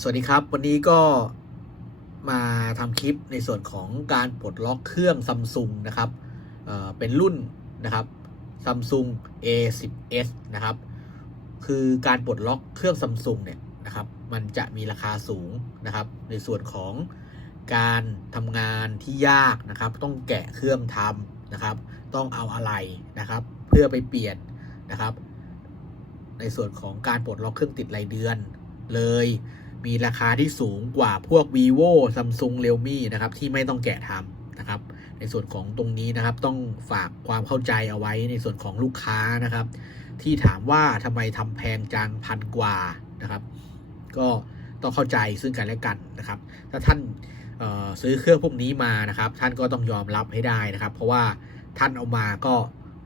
สวัสดีครับ วันนี้ก็มาทำคลิปในส่วนของการปลดล็อกเครื่องซัมซุงนะครับเเป็นรุ่นนะครับซัมซุง A10s นะครับ คือการปลดล็อกเครื่องซัมซุงเนี่ยนะครับ มันจะมีราคาสูงนะครับ ในส่วนของการทำงานที่ยากนะครับ ต้องแกะเครื่องทำนะครับ ต้องเอาอะไรนะครับ เพื่อไปเปลี่ยนนะครับ ในส่วนของการปลดล็อกเครื่องติดรายเดือนเลย มีราคาที่สูงกว่าพวก vivo samsung realme นะครับ ที่ไม่ต้องแกะทำนะครับ ในส่วนของตรงนี้นะครับ ต้องฝากความเข้าใจเอาไว้ในส่วนของลูกค้านะครับ ที่ถามว่าทำไมทำแพงจังพันกว่านะครับ ก็ต้องเข้าใจซึ่งกันและกันนะครับ ถ้าท่านเอ่อซื้อเครื่องพวกนี้มานะครับ ท่านก็ต้องยอมรับให้ได้นะครับ เพราะว่าท่านเอามาก็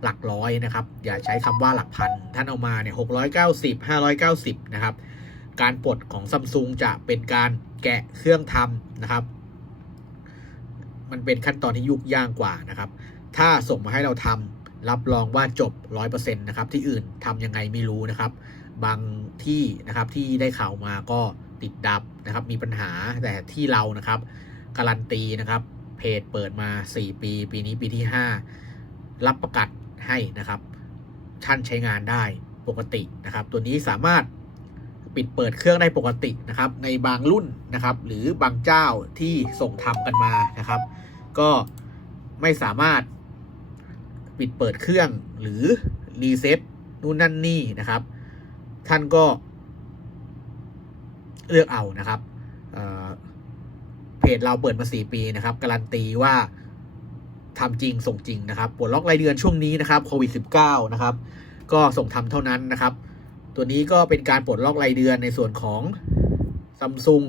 หลักร้อยนะครับ อย่าใช้คำว่าหลักพัน ท่านเอามาเนี่ยหกร้อยเก้าสิบห้าร้อยเก้าสิบนะครับ การปลดของซัมซุงจะเป็นการแกะเครื่องทำนะครับ มันเป็นขั้นตอนที่ยุ่งยากกว่านะครับ ถ้าส่งมาให้เราทำรับรองว่าจบ 100%นะครับที่อื่นทำยังไงไม่รู้นะครับ บางที่นะครับที่ได้ข่าวมาก็ติดดับนะครับ มีปัญหาแต่ที่เรานะครับการันตีนะครับ เพจเปิดมา 4 ปี ปีนี้ปีที่ 5 รับประกันให้นะครับท่านใช้งานได้ปกตินะครับ ตัวนี้สามารถ ปิดเปิดเครื่องได้ปกตินะครับ ในบางรุ่นนะครับ หรือบางเจ้าที่ส่งทำกันมานะครับ ก็ไม่สามารถปิดเปิดเครื่องหรือรีเซ็ตนู่นนั่นนี่นะครับ ท่านก็เลือกเอานะครับเเพจเราเปิดมา 4 ปีนะครับ การันตีว่าทำจริงส่งจริงนะครับปลดล็อกรายเดือนช่วงนี้นะครับโควิด -19 นะครับ ก็ส่งทำเท่านั้นนะครับ ตัวนี้ก็เป็นการปลดล็อกรายเดือนในส่วนของ Samsung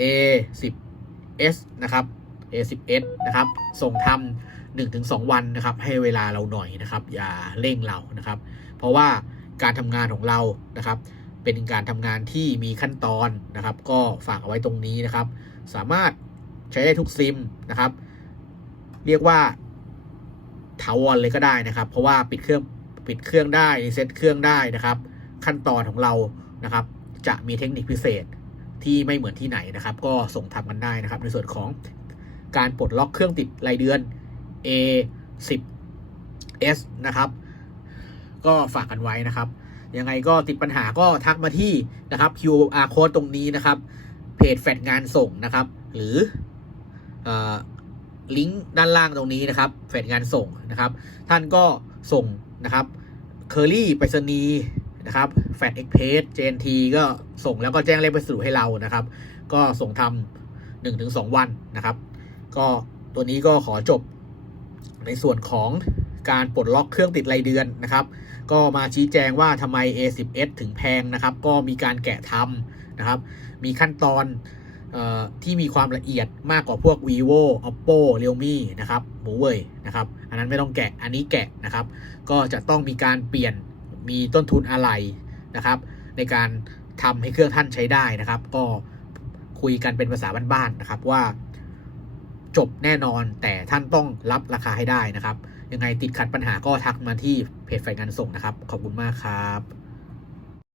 A10s นะครับ A10s นะครับ ส่งทำหนึ่งถึงสองวันนะครับ ให้เวลาเราหน่อยนะครับ อย่าเร่งเรานะครับ เพราะว่าการทำงานของเรานะครับ เป็นการทำงานที่มีขั้นตอนนะครับ ก็ฝากเอาไว้ตรงนี้นะครับ สามารถใช้ได้ทุกซิมนะครับ เรียกว่าถาวรเลยก็ได้นะครับ เพราะว่าปิดเครื่องปิดเครื่องได้รีเซ็ตเครื่องได้นะครับ ขั้นตอนของเรานะครับ จะมีเทคนิคพิเศษที่ไม่เหมือนที่ไหนนะครับ ก็ส่งทำกันได้นะครับ ในส่วนของการปลดล็อกเครื่องติดรายเดือน A10s นะครับ ก็ฝากกันไว้นะครับ ยังไงก็ติดปัญหาก็ทักมาที่นะครับ QR code ตรงนี้นะครับ เพจแฟดงานส่งนะครับ หรือเออลิงก์ด้านล่างตรงนี้นะครับแฟดงานส่งนะครับ ท่านก็ส่งนะครับเคอรี่ไปรษณีย์ นะครับแฟดเอ็กเพสเจนทีก็ส่งแล้วก็แจ้งเลขพัสดุให้เรานะครับ ก็ส่งทำหนึ่งถึงสองวันนะครับ ก็ตัวนี้ก็ขอจบในส่วนของการปลดล็อกเครื่องติดรายเดือนนะครับ ก็มาชี้แจงว่าทำไม A10s ถึงแพงนะครับ ก็มีการแกะทำนะครับ มีขั้นตอนออที่มีความละเอียดมากกว่าพวก vivo oppo realme นะครับหมูเว่ยนะครับ อันนั้นไม่ต้องแกะ อันนี้แกะนะครับ ก็จะต้องมีการเปลี่ยน มีต้นทุนอะไรนะครับ ในการทำให้เครื่องท่านใช้ได้นะครับ ก็คุยกันเป็นภาษาบ้านๆนะครับว่า จบแน่นอนแต่ท่านต้องรับราคาให้ได้นะครับ ยังไงติดขัดปัญหาก็ทักมาที่เพจไฟงานส่งนะครับ ขอบคุณมากครับ